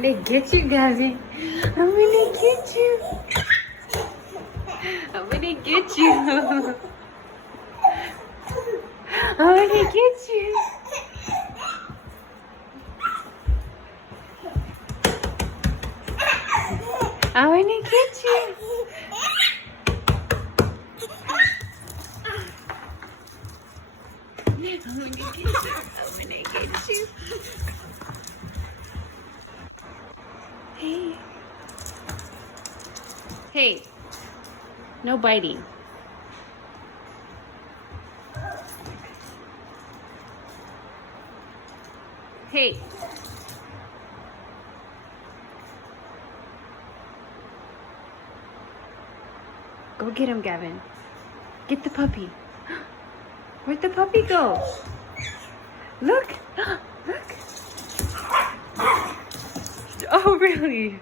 gonna get you, Gavin. I'm gonna get you. I'm gonna get you. I'm gonna get you. I'm gonna get you. I'm gonna get you. I'm gonna get you. Hey. Hey. No biting. Hey. Go get him, Gavin. Get the puppy. Where'd the puppy go? Look. Look. Oh, really?